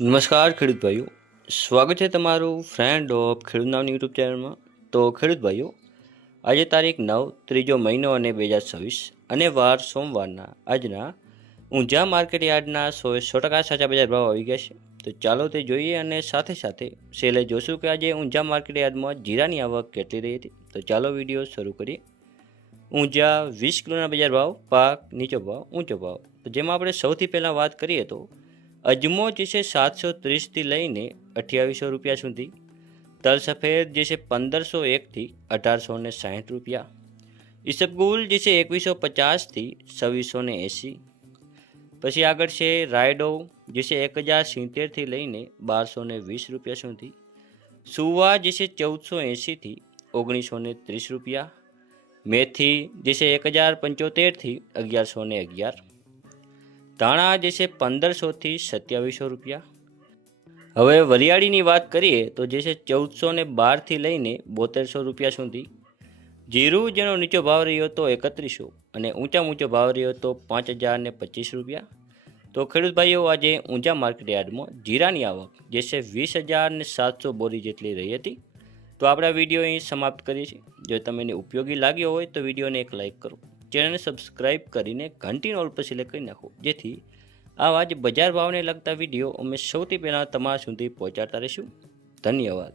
નમસ્કાર ખેડૂત ભાઈઓ, સ્વાગત છે તમારું ફ્રેન્ડ ઓફ ખેડૂત નામની યુટ્યુબ ચેનલમાં. તો ખેડૂત ભાઈઓ, આજે તારીખ 9 ત્રીજો મહિનો અને 2026 અને વાર સોમવારના આજના ઊંઝા માર્કેટ યાર્ડના 100% સાચા બજાર ભાવ આવી ગયા છે. તો ચાલો તે જોઈએ અને સાથે સાથે છેલ્લે જોશું કે આજે ઊંઝા માર્કેટ યાર્ડમાં જીરાની આવક કેટલી રહી હતી. તો ચાલો વિડીયો શરૂ કરીએ. ઊંઝા 20 કિલોના બજાર ભાવ, પાક નીચો ભાવ, ઊંચો ભાવ. તો જેમાં આપણે સૌથી પહેલાં વાત કરીએ તો અજમો જે છે 730થી લઈને 2800 રૂપિયા સુધી, તલ સફેદ જે છે 1501થી 1860 રૂપિયા, ઈસબગુલ જે છે 2150થી 2680. પછી આગળ છે રાયડો જે છે 1070થી લઈને 1220 રૂપિયા સુધી, સુવા જે છે 1480થી 1930 રૂપિયા, મેથી જે છે 1075થી 1111, ધાણા જે છે 1500થી 2700 રૂપિયા. હવે વરિયાળીની વાત કરીએ તો જે છે 1412થી લઈને 7200 રૂપિયા સુધી, જીરું જેનો નીચો ભાવ રહ્યો હતો 3100 અને ઊંચો ભાવ રહ્યો હતો 5025 રૂપિયા. તો ખેડૂત ભાઈઓ, આજે ઊંઝા માર્કેટ યાર્ડમાં જીરાની આવક જે છે 20,700 બોરી જેટલી રહી હતી. તો આપણા વિડીયો અહીં સમાપ્ત કરીએ છીએ. જો તમને ઉપયોગી લાગ્યો હોય તો વિડીયોને એક લાઇક કરો, ચેનલને સબસ્ક્રાઇબ કરીને ઘંટીનો ઓલ પર સિલેક્ટ કરી નાખો, જેથી આવા જ બજાર ભાવને લગતા વિડીયો અમે સૌથી પહેલાં તમારા સુધી પહોંચાડતા રહીશું. ધન્યવાદ.